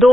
2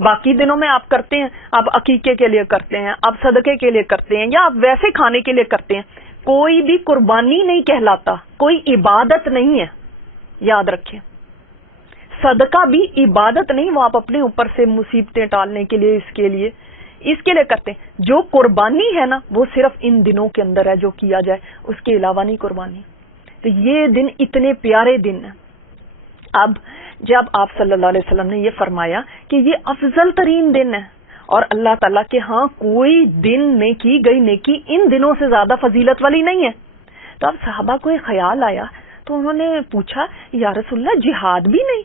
باقی دنوں میں آپ کرتے ہیں، آپ عقیقے کے لیے کرتے ہیں، آپ صدقے کے لیے کرتے ہیں، یا آپ ویسے کھانے کے لیے کرتے ہیں، کوئی بھی قربانی نہیں کہلاتا، کوئی عبادت نہیں ہے. یاد رکھیں، صدقہ بھی عبادت نہیں، وہ آپ اپنے اوپر سے مصیبتیں ٹالنے کے لیے اس کے لیے کرتے ہیں. جو قربانی ہے نا وہ صرف ان دنوں کے اندر ہے جو کیا جائے، اس کے علاوہ نہیں قربانی. تو یہ دن اتنے پیارے دن ہیں. اب جب آپ صلی اللہ علیہ وسلم نے یہ فرمایا کہ یہ افضل ترین دن ہے اور اللہ تعالیٰ کے ہاں کوئی دن میں کی گئی نیکی ان دنوں سے زیادہ فضیلت والی نہیں ہے، تو اب صحابہ کو ایک خیال آیا تو انہوں نے پوچھا یا رسول اللہ جہاد بھی نہیں؟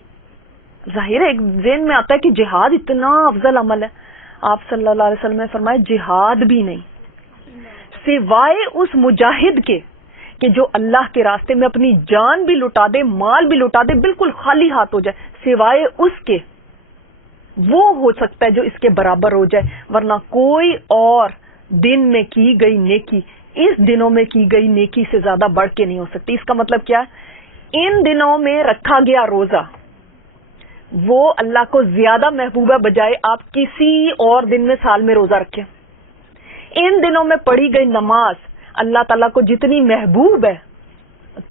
ظاہر ہے ایک ذہن میں آتا ہے کہ جہاد اتنا افضل عمل ہے. آپ صلی اللہ علیہ وسلم نے فرمایا جہاد بھی نہیں، سوائے اس مجاہد کے کہ جو اللہ کے راستے میں اپنی جان بھی لٹا دے، مال بھی لٹا دے، بالکل خالی ہاتھ ہو جائے، سوائے اس کے وہ ہو سکتا ہے جو اس کے برابر ہو جائے، ورنہ کوئی اور دن میں کی گئی نیکی اس دنوں میں کی گئی نیکی سے زیادہ بڑھ کے نہیں ہو سکتی. اس کا مطلب کیا ہے؟ ان دنوں میں رکھا گیا روزہ وہ اللہ کو زیادہ محبوب ہے بجائے آپ کسی اور دن میں سال میں روزہ رکھیں. ان دنوں میں پڑھی گئی نماز اللہ تعالیٰ کو جتنی محبوب ہے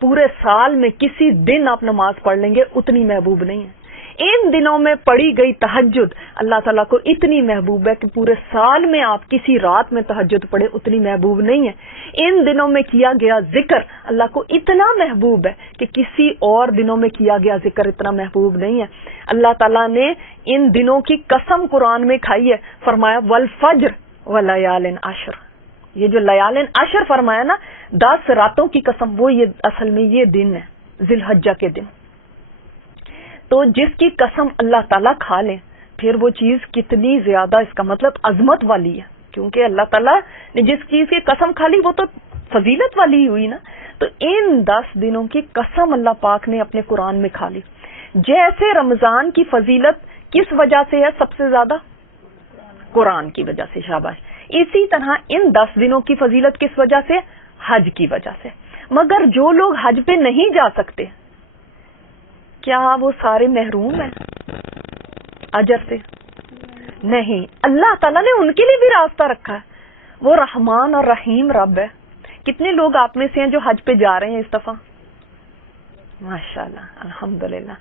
پورے سال میں کسی دن آپ نماز پڑھ لیں گے اتنی محبوب نہیں ہے. ان دنوں میں پڑھی گئی تہجد اللہ تعالیٰ کو اتنی محبوب ہے کہ پورے سال میں آپ کسی رات میں تہجد پڑھے اتنی محبوب نہیں ہے. ان دنوں میں کیا گیا ذکر اللہ کو اتنا محبوب ہے کہ کسی اور دنوں میں کیا گیا ذکر اتنا محبوب نہیں ہے. اللہ تعالیٰ نے ان دنوں کی قسم قرآن میں کھائی ہے، فرمایا والفجر ولیال عشر. یہ جو لیال عشر فرمایا نا 10 راتوں کی قسم، وہ یہ اصل میں یہ دن ہے ذی الحجہ کے دن. تو جس کی قسم اللہ تعالیٰ کھا لیں پھر وہ چیز کتنی زیادہ اس کا مطلب عظمت والی ہے، کیونکہ اللہ تعالیٰ نے جس چیز کی قسم کھا لی وہ تو فضیلت والی ہوئی نا. تو ان 10 دنوں کی قسم اللہ پاک نے اپنے قرآن میں کھا لی. جیسے رمضان کی فضیلت کس وجہ سے ہے سب سے زیادہ؟ قرآن کی وجہ سے، شاباش. اسی طرح ان 10 دنوں کی فضیلت کس وجہ سے؟ حج کی وجہ سے. مگر جو لوگ حج پہ نہیں جا سکتے کیا وہ سارے محروم ہیں اجر سے؟ نہیں، اللہ تعالیٰ نے ان کے لیے بھی راستہ رکھا ہے. وہ رحمان اور رحیم رب ہے. کتنے لوگ آپ میں سے ہیں جو حج پہ جا رہے ہیں اس دفعہ؟ ماشاءاللہ، الحمدللہ.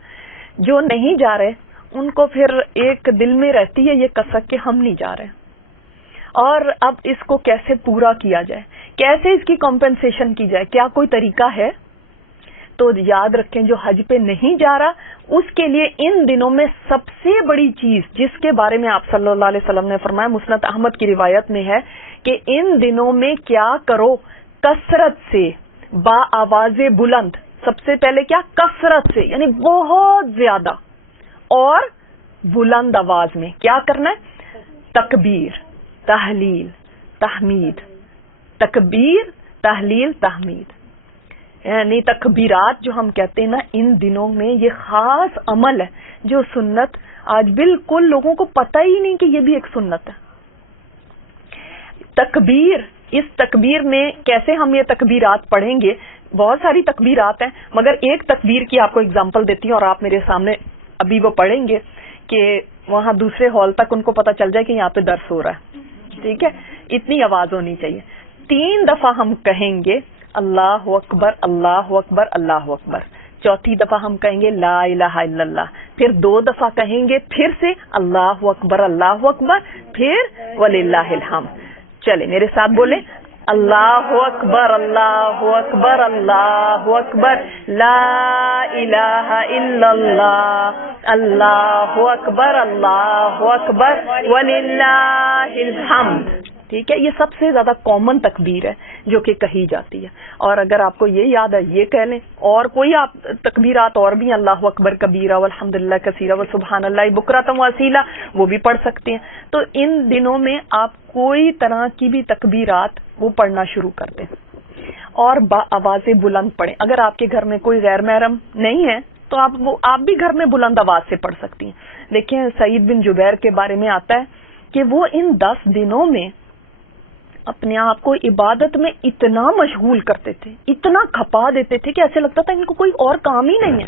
جو نہیں جا رہے ان کو پھر ایک دل میں رہتی ہے یہ کسک کہ ہم نہیں جا رہے. اور اب اس کو کیسے پورا کیا جائے، کیسے اس کی کمپنسیشن کی جائے، کیا کوئی طریقہ ہے؟ تو یاد رکھیں جو حج پہ نہیں جا رہا اس کے لیے ان دنوں میں سب سے بڑی چیز جس کے بارے میں آپ صلی اللہ علیہ وسلم نے فرمایا، مسند احمد کی روایت میں ہے کہ ان دنوں میں کیا کرو؟ کثرت سے، با آواز بلند. سب سے پہلے کیا؟ کثرت سے، یعنی بہت زیادہ اور بلند آواز میں کیا کرنا ہے؟ تکبیر، تحلیل، تحمید. تکبیر، تحلیل، تحمید، یعنی تکبیرات جو ہم کہتے ہیں نا ان دنوں میں یہ خاص عمل ہے جو سنت آج بالکل لوگوں کو پتہ ہی نہیں کہ یہ بھی ایک سنت ہے. تکبیر، اس تکبیر میں کیسے ہم یہ تکبیرات پڑھیں گے؟ بہت ساری تکبیرات ہیں مگر ایک تکبیر کی آپ کو اگزامپل دیتی ہوں اور آپ میرے سامنے ابھی وہ پڑھیں گے کہ وہاں دوسرے ہال تک ان کو پتہ چل جائے کہ یہاں پہ درس ہو رہا ہے. ٹھیک ہے، اتنی آواز ہونی چاہیے. 3 دفعہ ہم کہیں گے اللہ اکبر، اللہ اکبر، اللہ اکبر. چوتھی دفعہ ہم کہیں گے لا الہ الا اللہ. پھر 2 دفعہ کہیں گے پھر سے اللہ اکبر، اللہ اکبر، پھر وللہ الحمد. چلے میرے ساتھ بولیں، اللہ اکبر، اللہ اکبر، اللہ اکبر، لا الہ الا اللہ، اللہ اکبر، اللہ اکبر، وللہ الحمد. ٹھیک ہے، یہ سب سے زیادہ کامن تکبیر ہے جو کہ کہی جاتی ہے. اور اگر آپ کو یہ یاد ہے یہ کہہ لیں. اور کوئی آپ تکبیرات اور بھی اللہ اکبر کبیرہ والحمدللہ کثیرہ وسبحان اللہ بکرۃ واصیلا وہ بھی پڑھ سکتے ہیں. تو ان دنوں میں آپ کوئی طرح کی بھی تکبیرات وہ پڑھنا شروع کر دیں اور آواز بلند پڑھیں. اگر آپ کے گھر میں کوئی غیر محرم نہیں ہے تو آپ بھی گھر میں بلند آواز سے پڑھ سکتی ہیں. دیکھیں سعید بن جبیر کے بارے میں آتا ہے کہ وہ ان 10 دنوں میں اپنے آپ کو عبادت میں اتنا مشغول کرتے تھے, اتنا کھپا دیتے تھے کہ ایسے لگتا تھا ان کو کوئی اور کام ہی نہیں ہے.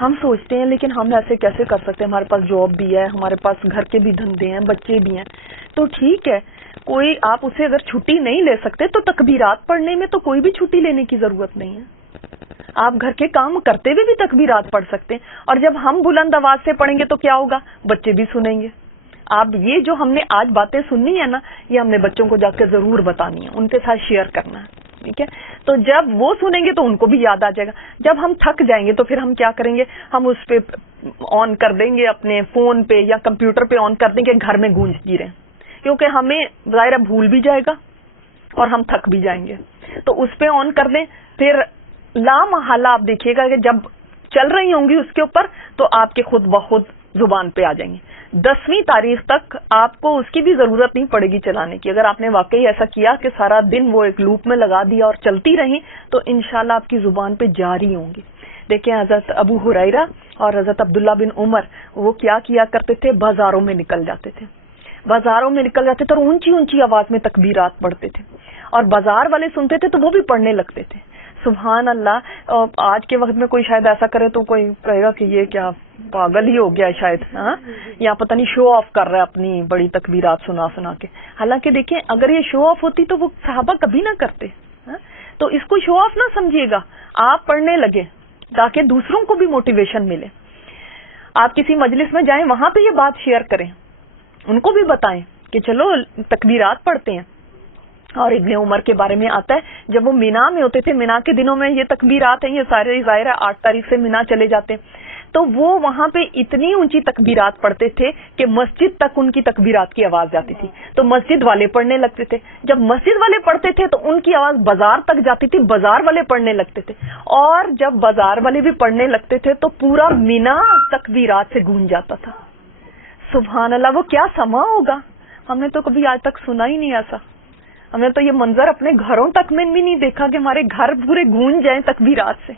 ہم سوچتے ہیں لیکن ہم ایسے کیسے کر سکتے ہیں, ہمارے پاس جاب بھی ہے, ہمارے پاس گھر کے بھی دھندے ہیں, بچے بھی ہیں. تو ٹھیک ہے, کوئی آپ اسے اگر چھٹی نہیں لے سکتے تو تکبیرات پڑھنے میں تو کوئی بھی چھٹی لینے کی ضرورت نہیں ہے. آپ گھر کے کام کرتے ہوئے بھی تکبیرات پڑھ سکتے ہیں. اور جب ہم بلند آواز سے پڑھیں گے تو کیا ہوگا, بچے بھی سنیں گے. آپ یہ جو ہم نے آج باتیں سننی ہے نا, یہ ہم نے بچوں کو جا کے ضرور بتانی ہے, ان کے ساتھ شیئر کرنا ہے. ٹھیک ہے, تو جب وہ سنیں گے تو ان کو بھی یاد آ جائے گا. جب ہم تھک جائیں گے تو پھر ہم کیا کریں گے, ہم اس پہ آن کر دیں گے, اپنے فون پہ یا کمپیوٹر پہ آن کر دیں گے, گھر میں گونجتی رہیں, کیونکہ ہمیں ظاہر بھول بھی جائے گا اور ہم تھک بھی جائیں گے. تو اس پہ آن کر دیں, پھر لا محالہ آپ دیکھیے گا کہ جب چل رہی ہوں گی اس کے اوپر تو آپ کے خود بخود زبان پہ آ جائیں گے. 10ویں تاریخ تک آپ کو اس کی بھی ضرورت نہیں پڑے گی چلانے کی. اگر آپ نے واقعی ایسا کیا کہ سارا دن وہ ایک لوپ میں لگا دیا اور چلتی رہیں تو انشاءاللہ آپ کی زبان پہ جاری ہوں گی. دیکھیں حضرت ابو ہریرہ اور حضرت عبداللہ بن عمر وہ کیا کرتے تھے, بازاروں میں نکل جاتے تھے, بازاروں میں نکل جاتے تھے اور اونچی اونچی آواز میں تکبیرات پڑھتے تھے, اور بازار والے سنتے تھے تو وہ بھی پڑھنے لگتے تھے. سبحان اللہ. آج کے وقت میں کوئی شاید ایسا کرے تو کوئی کہے گا کہ یہ کیا پاگل ہی ہو گیا ہے شاید, یا پتہ نہیں شو آف کر رہا ہے اپنی بڑی تکبیرات سنا سنا کے. حالانکہ دیکھیں اگر یہ شو آف ہوتی تو وہ صحابہ کبھی نہ کرتے. تو اس کو شو آف نہ سمجھیے گا, آپ پڑھنے لگے تاکہ دوسروں کو بھی موٹیویشن ملے. آپ کسی مجلس میں جائیں, وہاں پہ یہ بات شیئر کریں, ان کو بھی بتائیں کہ چلو تکبیرات پڑھتے ہیں. اور ابن عمر کے بارے میں آتا ہے جب وہ مینا میں ہوتے تھے, مینا کے دنوں میں یہ تکبیرات ہیں, یہ سارے ظاہر ہے 8 تاریخ سے مینا چلے جاتے ہیں, تو وہ وہاں پہ اتنی اونچی تکبیرات پڑھتے تھے کہ مسجد تک ان کی تکبیرات کی آواز جاتی تھی. تو مسجد والے پڑھنے لگتے تھے, جب مسجد والے پڑھتے تھے تو ان کی آواز بازار تک جاتی تھی, بازار والے پڑھنے لگتے تھے, اور جب بازار والے بھی پڑھنے لگتے تھے تو پورا مینا تکبیرات سے گونج جاتا تھا. سبحان اللہ, وہ کیا سما ہوگا, ہم نے تو کبھی آج تک سنا ہی نہیں ایسا. ہم نے تو یہ منظر اپنے گھروں تک میں بھی نہیں دیکھا کہ ہمارے گھر پورے گونج جائیں تکبیرات سے.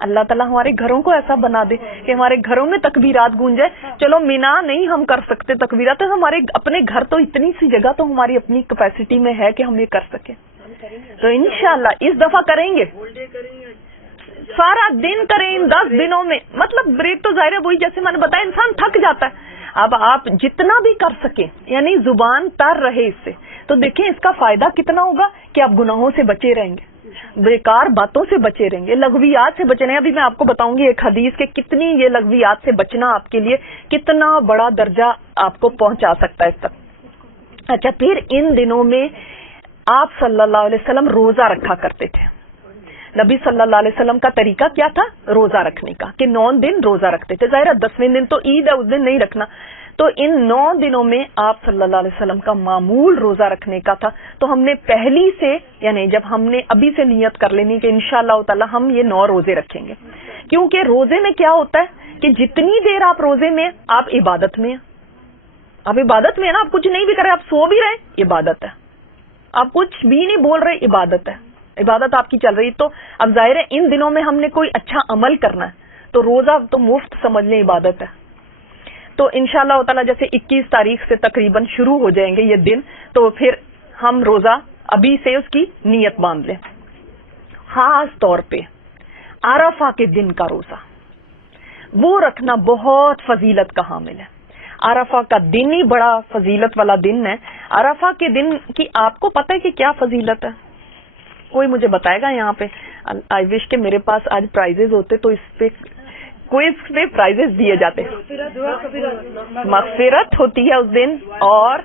اللہ تعالیٰ ہمارے گھروں کو ایسا بنا دے کہ ہمارے گھروں میں تکبیرات گونج جائے. چلو مینا نہیں ہم کر سکتے تکبیرات, تو ہمارے اپنے گھر تو اتنی سی جگہ تو ہماری اپنی کیپیسٹی میں ہے کہ ہم یہ کر سکیں. تو انشاءاللہ اس دفعہ کریں گے, سارا دن کریں ان 10 دنوں میں. مطلب بریک تو ظاہر ہے وہی جیسے میں نے بتایا, انسان تھک جاتا ہے. اب آپ جتنا بھی کر سکیں یعنی زبان تر رہے اس سے, تو دیکھیں اس کا فائدہ کتنا ہوگا کہ آپ گناہوں سے بچے رہیں گے, بیکار باتوں سے بچے رہیں گے, لغویات سے بچے رہیں گے. ابھی میں آپ کو بتاؤں گی ایک حدیث کہ کتنی یہ لغویات سے بچنا آپ کے لیے کتنا بڑا درجہ آپ کو پہنچا سکتا ہے اس تک. اچھا, پھر ان دنوں میں آپ صلی اللہ علیہ وسلم روزہ رکھا کرتے تھے. نبی صلی اللہ علیہ وسلم کا طریقہ کیا تھا, روزہ رکھنے کا, کہ 9 دن روزہ رکھتے تھے. ظاہر 10ویں دن تو عید ہے, اس دن نہیں رکھنا. تو ان 9 دنوں میں آپ صلی اللہ علیہ وسلم کا معمول روزہ رکھنے کا تھا. تو ہم نے پہلی سے یعنی جب ہم نے ابھی سے نیت کر لینی کہ انشاءاللہ تعالی ہم یہ 9 روزے رکھیں گے. کیونکہ روزے میں کیا ہوتا ہے کہ جتنی دیر آپ روزے میں, آپ عبادت میں ہیں, آپ عبادت میں ہیں نا, آپ کچھ نہیں بھی کر رہے, آپ سو بھی رہے, عبادت ہے. آپ کچھ بھی نہیں بول رہے, عبادت ہے, عبادت آپ کی چل رہی. تو اب ظاہر ہے ان دنوں میں ہم نے کوئی اچھا عمل کرنا ہے, تو روزہ تو مفت سمجھ لیں عبادت ہے. تو انشاءاللہ تعالی جیسے 21 تاریخ سے تقریباً شروع ہو جائیں گے یہ دن, تو پھر ہم روزہ ابھی سے اس کی نیت باندھ لیں. خاص طور پہ عرفہ کے دن کا روزہ وہ رکھنا بہت فضیلت کا حامل ہے. عرفہ کا دن ہی بڑا فضیلت والا دن ہے. عرفہ کے دن کی آپ کو پتہ ہے کہ کیا فضیلت ہے؟ کوئی مجھے بتائے گا یہاں پہ؟ آئی وش کہ میرے پاس آج پرائزز ہوتے تو اس پہ کوئز پہ پرائزز دیے جاتے. مغفرت ہوتی ہے اس دن اور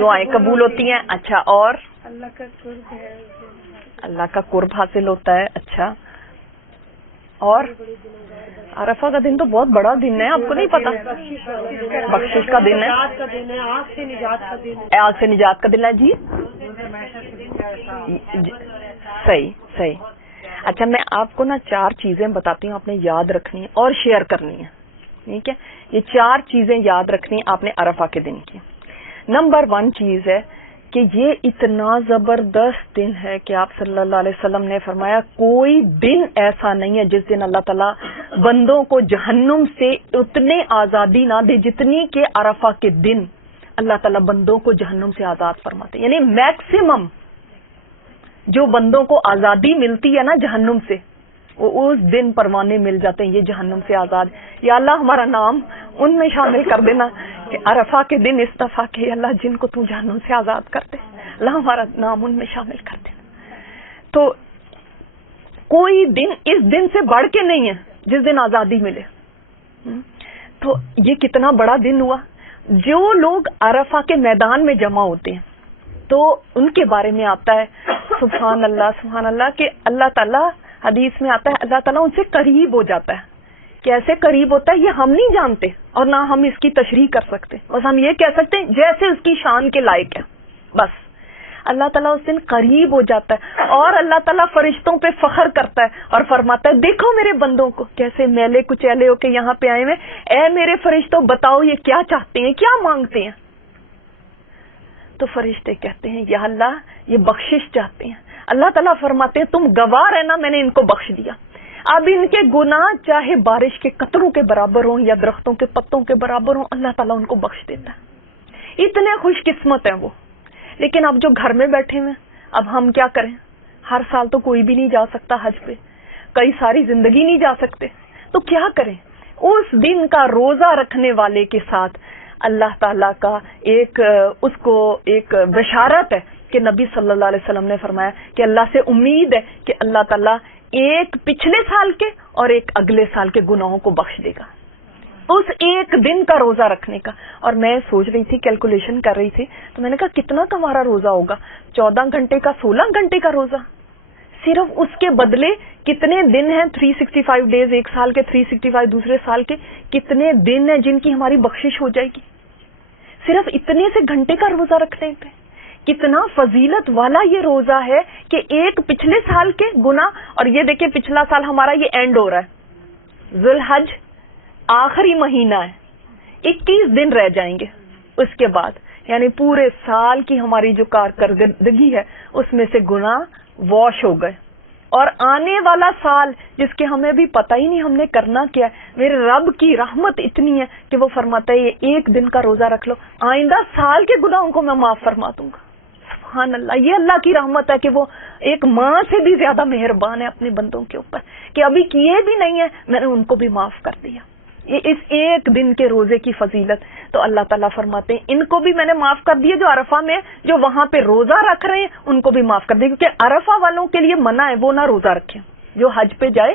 دعائیں قبول ہوتی ہیں. اچھا, اور اللہ کا قرب حاصل ہوتا ہے. اچھا, اور عرفہ کا دن تو بہت بڑا دن ہے, آپ کو نہیں پتا؟ بخشش کا دن ہے, آگ سے نجات کا دن ہے. جی صحیح صحیح. اچھا, میں آپ کو نا 4 چیزیں بتاتی ہوں, آپ نے یاد رکھنی ہے اور شیئر کرنی ہے. ٹھیک ہے, یہ 4 چیزیں یاد رکھنی ہیں آپ نے عرفہ کے دن کی. نمبر 1 چیز ہے کہ یہ اتنا زبردست دن ہے کہ آپ صلی اللہ علیہ وسلم نے فرمایا کوئی دن ایسا نہیں ہے جس دن اللہ تعالیٰ بندوں کو جہنم سے اتنے آزادی نہ دے جتنی کہ عرفہ کے دن اللہ تعالیٰ بندوں کو جہنم سے آزاد فرماتے ہیں. یعنی میکسیمم جو بندوں کو آزادی ملتی ہے نا جہنم سے, وہ اس دن پروانے مل جاتے ہیں, یہ جہنم سے آزاد. یا اللہ ہمارا نام ان میں شامل کر دینا کہ عرفہ کے دن اس دفعہ کہ اللہ جن کو تو جہنم سے آزاد کرتے, اللہ ہمارا نام ان میں شامل کر دینا. تو کوئی دن اس دن سے بڑھ کے نہیں ہے جس دن آزادی ملے. تو یہ کتنا بڑا دن ہوا. جو لوگ عرفہ کے میدان میں جمع ہوتے ہیں تو ان کے بارے میں آتا ہے سبحان اللہ کہ اللہ تعالیٰ, حدیث میں آتا ہے اللہ تعالیٰ ان سے قریب ہو جاتا ہے. کیسے قریب ہوتا ہے یہ ہم نہیں جانتے اور نہ ہم اس کی تشریح کر سکتے, بس ہم یہ کہہ سکتے ہیں جیسے اس کی شان کے لائق ہے. بس اللہ تعالیٰ اس دن قریب ہو جاتا ہے اور اللہ تعالیٰ فرشتوں پہ فخر کرتا ہے اور فرماتا ہے دیکھو میرے بندوں کو کیسے میلے کچیلے ہو کے یہاں پہ آئے ہوئے, اے میرے فرشتوں بتاؤ یہ کیا چاہتے ہیں, کیا مانگتے ہیں. تو فرشتے کہتے ہیں یا اللہ یہ بخشش چاہتے ہیں. اللہ تعالیٰ فرماتے ہیں تم گواہ رہنا میں نے ان کو بخش دیا. اب ان کے گناہ چاہے بارش کے قطروں کے برابر ہوں یا درختوں کے پتوں کے برابر ہوں, اللہ تعالیٰ ان کو بخش دیتا ہے. اتنے خوش قسمت ہیں وہ. لیکن اب جو گھر میں بیٹھے ہوئے, اب ہم کیا کریں؟ ہر سال تو کوئی بھی نہیں جا سکتا حج پہ, کئی ساری زندگی نہیں جا سکتے, تو کیا کریں؟ اس دن کا روزہ رکھنے والے کے ساتھ اللہ تعالیٰ کا اس کو ایک بشارت ہے کہ نبی صلی اللہ علیہ وسلم نے فرمایا کہ اللہ سے امید ہے کہ اللہ تعالیٰ ایک پچھلے سال کے اور ایک اگلے سال کے گناہوں کو بخش دے گا اس ایک دن کا روزہ رکھنے کا. اور میں سوچ رہی تھی, کیلکولیشن کر رہی تھی, تو میں نے کہا کتنا کا ہمارا روزہ ہوگا, 14 گھنٹے کا 16 گھنٹے کا روزہ. صرف اس کے بدلے کتنے دن ہیں, 365 ڈیز ایک سال کے, 365 دوسرے سال کے, کتنے دن ہیں جن کی ہماری بخشش ہو جائے گی صرف اتنے سے گھنٹے کا روزہ رکھنے پہ. کتنا فضیلت والا یہ روزہ ہے کہ ایک پچھلے سال کے گناہ, اور یہ دیکھیں پچھلا سال ہمارا یہ اینڈ ہو رہا ہے, ذو الحج آخری مہینہ ہے, 21 دن رہ جائیں گے اس کے بعد, یعنی پورے سال کی ہماری جو کارکردگی ہے اس میں سے گناہ واش ہو گئے. اور آنے والا سال جس کے ہمیں بھی پتہ ہی نہیں ہم نے کرنا کیا ہے, میرے رب کی رحمت اتنی ہے کہ وہ فرماتا ہے یہ ایک دن کا روزہ رکھ لو, آئندہ سال کے گناہوں کو میں معاف فرما دوں گا. سبحان اللہ, یہ اللہ کی رحمت ہے کہ وہ ایک ماں سے بھی زیادہ مہربان ہے اپنے بندوں کے اوپر, کہ ابھی کیے بھی نہیں ہے میں نے ان کو بھی معاف کر دیا. یہ اس ایک دن کے روزے کی فضیلت. تو اللہ تعالیٰ فرماتے ہیں ان کو بھی میں نے معاف کر دیا, جو عرفہ میں جو وہاں پہ روزہ رکھ رہے ہیں ان کو بھی معاف کر دیا, کیونکہ عرفہ والوں کے لیے منع ہے وہ نہ روزہ رکھیں. جو حج پہ جائے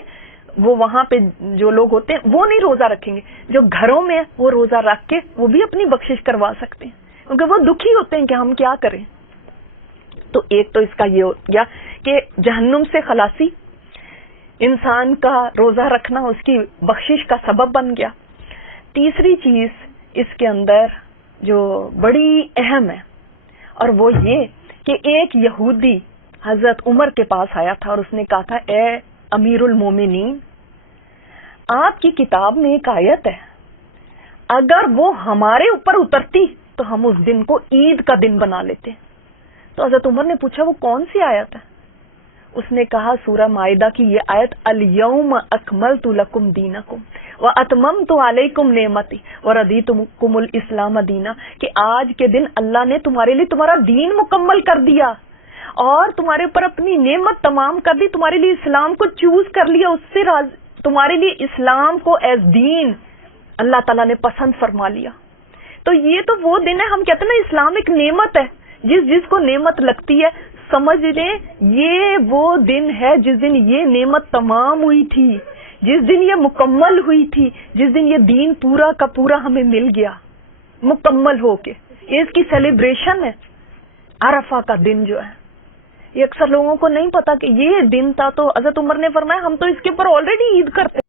وہ وہاں پہ جو لوگ ہوتے ہیں وہ نہیں روزہ رکھیں گے, جو گھروں میں وہ روزہ رکھ کے وہ بھی اپنی بخشش کروا سکتے ہیں, کیونکہ وہ دکھی ہوتے ہیں کہ ہم کیا کریں. تو ایک تو اس کا یہ ہو گیا کہ جہنم سے خلاصی, انسان کا روزہ رکھنا اس کی بخشش کا سبب بن گیا. تیسری چیز اس کے اندر جو بڑی اہم ہے اور وہ یہ کہ ایک یہودی حضرت عمر کے پاس آیا تھا اور اس نے کہا تھا اے امیر المومنین, آپ کی کتاب میں ایک آیت ہے, اگر وہ ہمارے اوپر اترتی تو ہم اس دن کو عید کا دن بنا لیتے. تو حضرت عمر نے پوچھا وہ کون سی آیت ہے؟ اس نے کہا سورہ مائدہ کی یہ آیت, الیوم اکملت لکم دینکم واتممت علیکم نعمتی ورضیتکم الاسلام دینا, کہ آج کے دن اللہ نے تمہارے لیے تمہارا دین مکمل کر دیا اور تمہارے اوپر اپنی نعمت تمام کر دی, تمہارے لیے اسلام کو چوز کر لیا, اس سے تمہارے لیے اسلام کو ایز دین اللہ تعالیٰ نے پسند فرما لیا. تو یہ تو وہ دن ہے, ہم کہتے ہیں نا اسلام ایک نعمت ہے, جس کو نعمت لگتی ہے سمجھ لیں یہ وہ دن ہے جس دن یہ نعمت تمام ہوئی تھی, جس دن یہ مکمل ہوئی تھی, جس دن یہ دین پورا کا پورا ہمیں مل گیا مکمل ہو کے. یہ اس کی سیلیبریشن ہے عرفہ کا دن جو ہے. یہ اکثر لوگوں کو نہیں پتا کہ یہ دن تھا. تو حضرت عمر نے فرمایا ہم تو اس کے اوپر آلریڈی عید کرتے